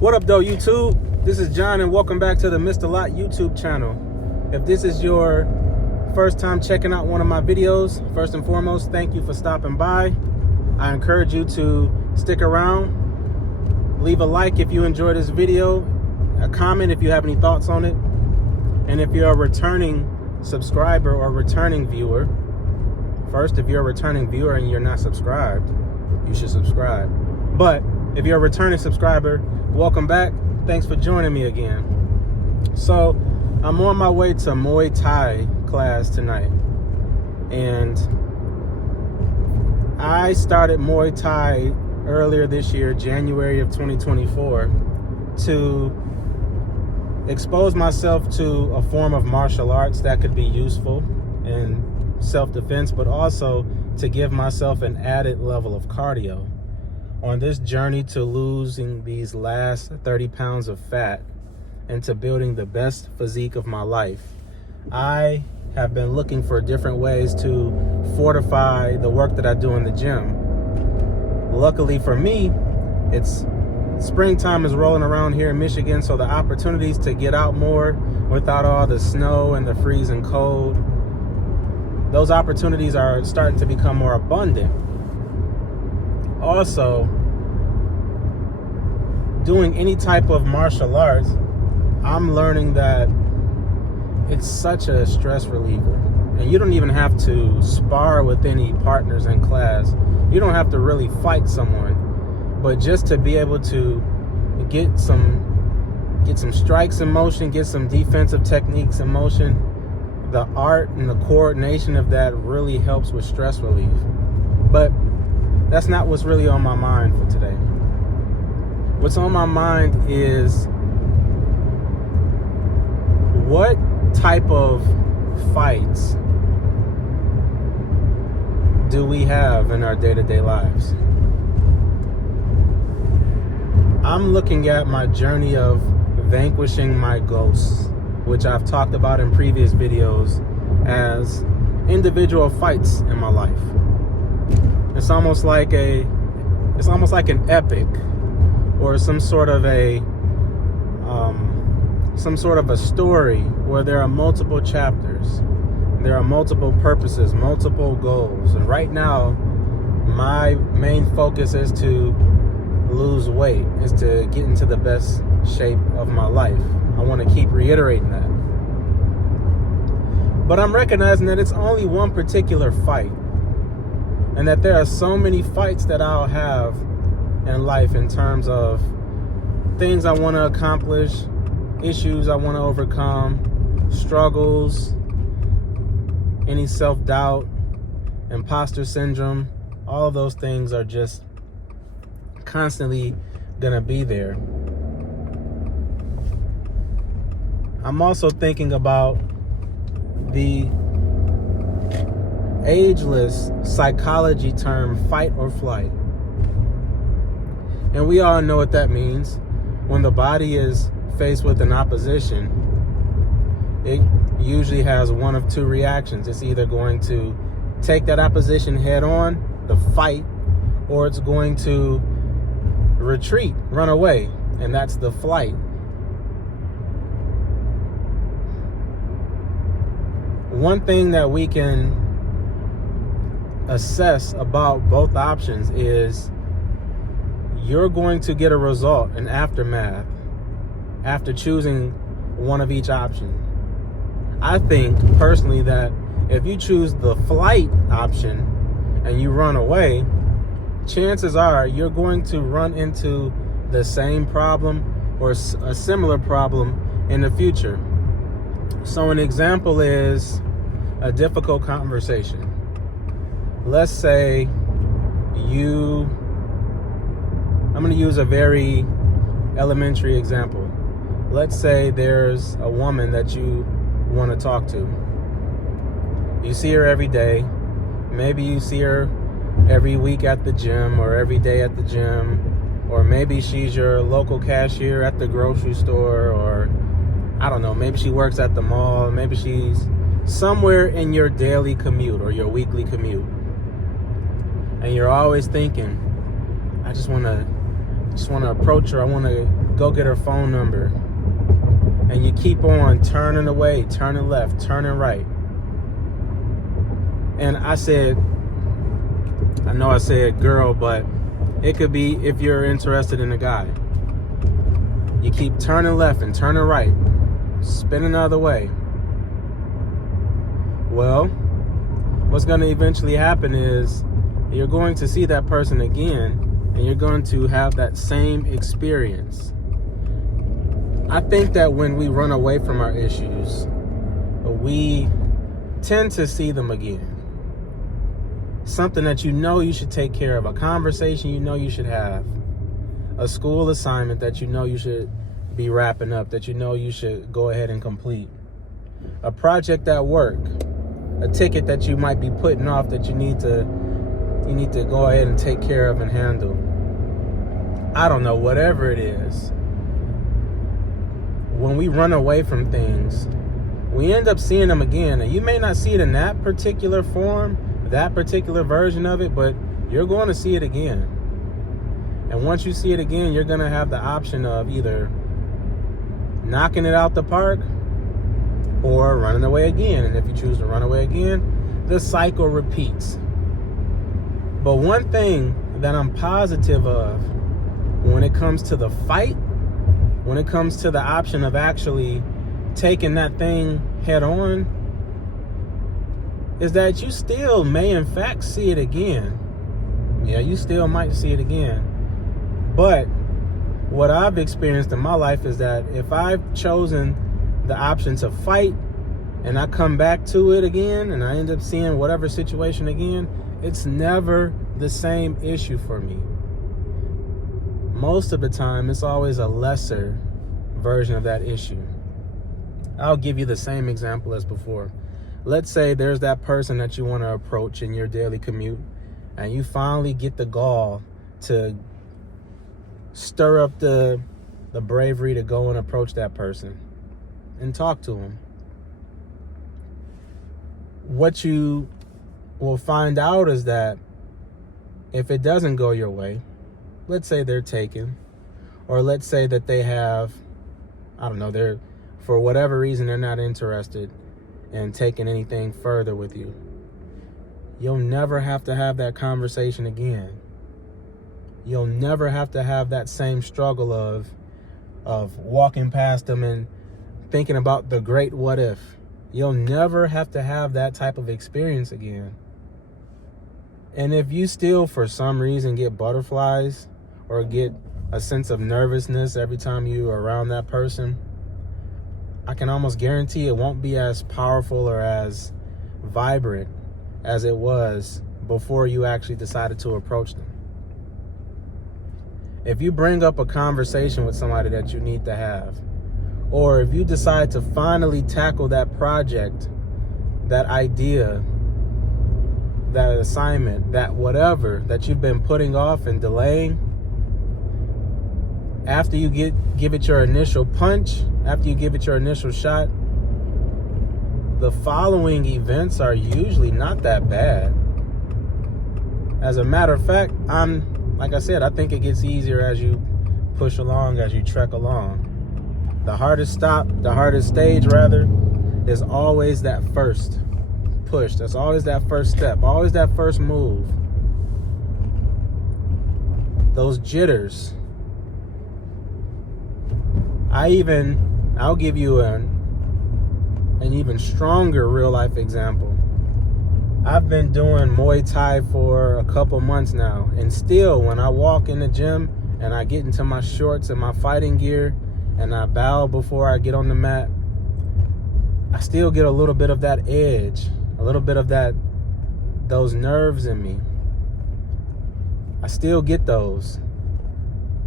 What up though, YouTube? This is John and welcome back to the Mr. Lot YouTube channel. If this is your first time checking out one of my videos, first and foremost, thank you for stopping by. I encourage you to stick around, leave a like if you enjoy this video, a comment if you have any thoughts on it, and if you're a returning subscriber or returning viewer, first, if you're a returning viewer and you're not subscribed, you should subscribe. But if you're a returning subscriber, welcome back. Thanks for joining me again. So I'm on my way to Muay Thai class tonight. And I started Muay Thai earlier this year, January of 2024, to expose myself to a form of martial arts that could be useful in self-defense, but also to give myself an added level of cardio. On this journey to losing these last 30 pounds of fat and to building the best physique of my life, I have been looking for different ways to fortify the work that I do in the gym. Luckily for me, it's springtime is rolling around here in Michigan, so the opportunities to get out more without all the snow and the freezing cold, those opportunities are starting to become more abundant. Also, doing any type of martial arts, I'm learning that it's such a stress reliever. And you don't even have to spar with any partners in class. You don't have to really fight someone. But just to be able to get some strikes in motion, get some defensive techniques in motion, the art and the coordination of that really helps with stress relief. But that's not what's really on my mind for today. What's on my mind is what type of fights do we have in our day-to-day lives? I'm looking at my journey of vanquishing my ghosts, which I've talked about in previous videos as individual fights in my life. It's almost like an epic, or some sort of a story where there are multiple chapters, there are multiple purposes, multiple goals. And right now, my main focus is to lose weight, is to get into the best shape of my life. I want to keep reiterating that. But I'm recognizing that it's only one particular fight, and that there are so many fights that I'll have in life in terms of things I want to accomplish, issues I want to overcome, struggles, any self-doubt, imposter syndrome. All of those things are just constantly going to be there. I'm also thinking about the ageless psychology term fight or flight. And we all know what that means. When the body is faced with an opposition, it usually has one of two reactions. It's either going to take that opposition head on, the fight, or it's going to retreat, run away, and that's the flight. One thing that we can assess about both options is you're going to get a result, an aftermath, after choosing one of each option. I think personally that if you choose the flight option and you run away, chances are you're going to run into the same problem or a similar problem in the future. So an example is a difficult conversation. Let's say I'm going to use a very elementary example. Let's say there's a woman that you want to talk to. You see her every day. Maybe you see her every week at the gym or every day at the gym. Or maybe she's your local cashier at the grocery store, or I don't know, maybe she works at the mall. Maybe she's somewhere in your daily commute or your weekly commute. And you're always thinking, I just want to just want to approach her. I want to go get her phone number. And you keep on turning away, turning left, turning right. And I know I said girl, but it could be if you're interested in a guy. You keep turning left and turning right, spinning the other way. Well, what's going to eventually happen is you're going to see that person again, and you're going to have that same experience. I think that when we run away from our issues, we tend to see them again. Something that you know you should take care of, a conversation you know you should have, a school assignment that you know you should be wrapping up, that you know you should go ahead and complete, a project at work, a ticket that you might be putting off that you need to go ahead and take care of and handle. I don't know, whatever it is. When we run away from things, we end up seeing them again. And you may not see it in that particular form, that particular version of it, but you're going to see it again. And once you see it again, you're going to have the option of either knocking it out the park or running away again. And if you choose to run away again, the cycle repeats. But one thing that I'm positive of when it comes to the fight, when it comes to the option of actually taking that thing head on, is that you still may in fact see it again. Yeah, you still might see it again. But what I've experienced in my life is that if I've chosen the option to fight and I come back to it again and I end up seeing whatever situation again, it's never the same issue for me. Most of the time, it's always a lesser version of that issue. I'll give you the same example as before. Let's say there's that person that you want to approach in your daily commute, and you finally get the gall to stir up the bravery to go and approach that person and talk to him. What you will find out is that if it doesn't go your way, let's say they're taken, or let's say that they have, they're, for whatever reason, they're not interested in taking anything further with you. You'll never have to have that conversation again. You'll never have to have that same struggle of walking past them and thinking about the great what if. You'll never have to have that type of experience again. And if you still, for some reason, get butterflies or get a sense of nervousness every time you're around that person, I can almost guarantee it won't be as powerful or as vibrant as it was before you actually decided to approach them. If you bring up a conversation with somebody that you need to have, or if you decide to finally tackle that project, that idea, that assignment, that whatever that you've been putting off and delaying, after you give it your initial punch, after you give it your initial shot, the following events are usually not that bad. As a matter of fact, like I said, I think it gets easier as you push along, as you trek along. The hardest stage is always that first push. That's always that first step, always that first move. Those jitters. I'll give you an even stronger real life example. I've been doing Muay Thai for a couple months now, and still when I walk in the gym and I get into my shorts and my fighting gear and I bow before I get on the mat, I still get a little bit of that edge, a little bit of those nerves in me. I still get those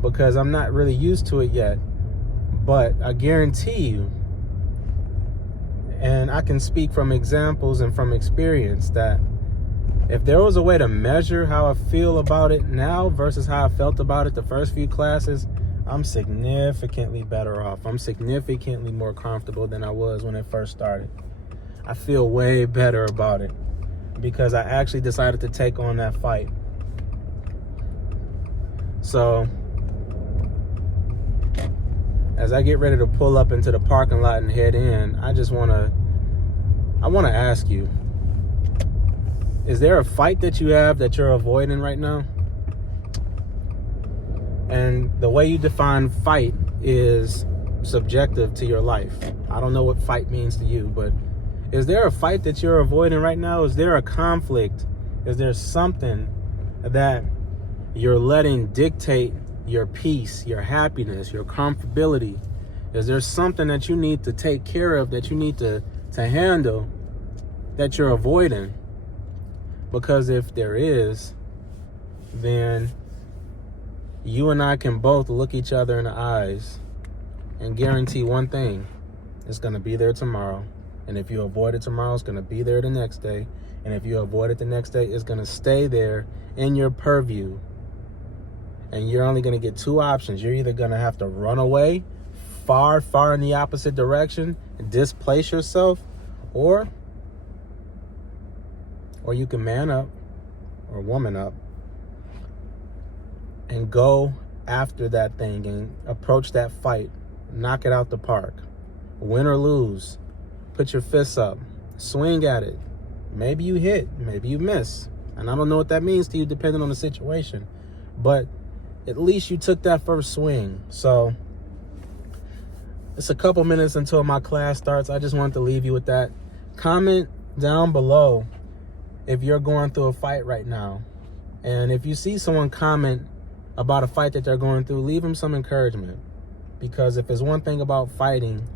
because I'm not really used to it yet. But I guarantee you, and I can speak from examples and from experience, that if there was a way to measure how I feel about it now versus how I felt about it the first few classes, I'm significantly better off. I'm significantly more comfortable than I was when it first started. I feel way better about it because I actually decided to take on that fight. So as I get ready to pull up into the parking lot and head in, I want to ask you, is there a fight that you have that you're avoiding right now? And the way you define fight is subjective to your life. I don't know what fight means to you, but is there a fight that you're avoiding right now? Is there a conflict? Is there something that you're letting dictate your peace, your happiness, your comfortability? Is there something that you need to take care of, that you need to handle, that you're avoiding? Because if there is, then you and I can both look each other in the eyes and guarantee one thing: it's going to be there tomorrow. And if you avoid it tomorrow, it's going to be there the next day. And if you avoid it the next day, it's going to stay there in your purview. And you're only going to get two options. You're either going to have to run away far, far in the opposite direction and displace yourself, or you can man up or woman up and go after that thing and approach that fight, knock it out the park, win or lose, put your fists up, swing at it. Maybe you hit, maybe you miss, and I don't know what that means to you depending on the situation, but at least you took that first swing. So it's a couple minutes until my class starts. I just wanted to leave you with that. Comment down below if you're going through a fight right now, and if you see someone comment about a fight that they're going through, leave them some encouragement. Because if there's one thing about fighting,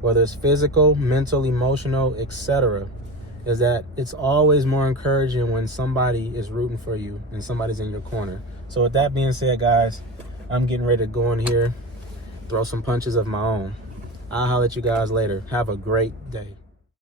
whether it's physical, mental, emotional, etc., is that it's always more encouraging when somebody is rooting for you and somebody's in your corner. So with that being said, guys, I'm getting ready to go in here, throw some punches of my own. I'll holler at you guys later. Have a great day.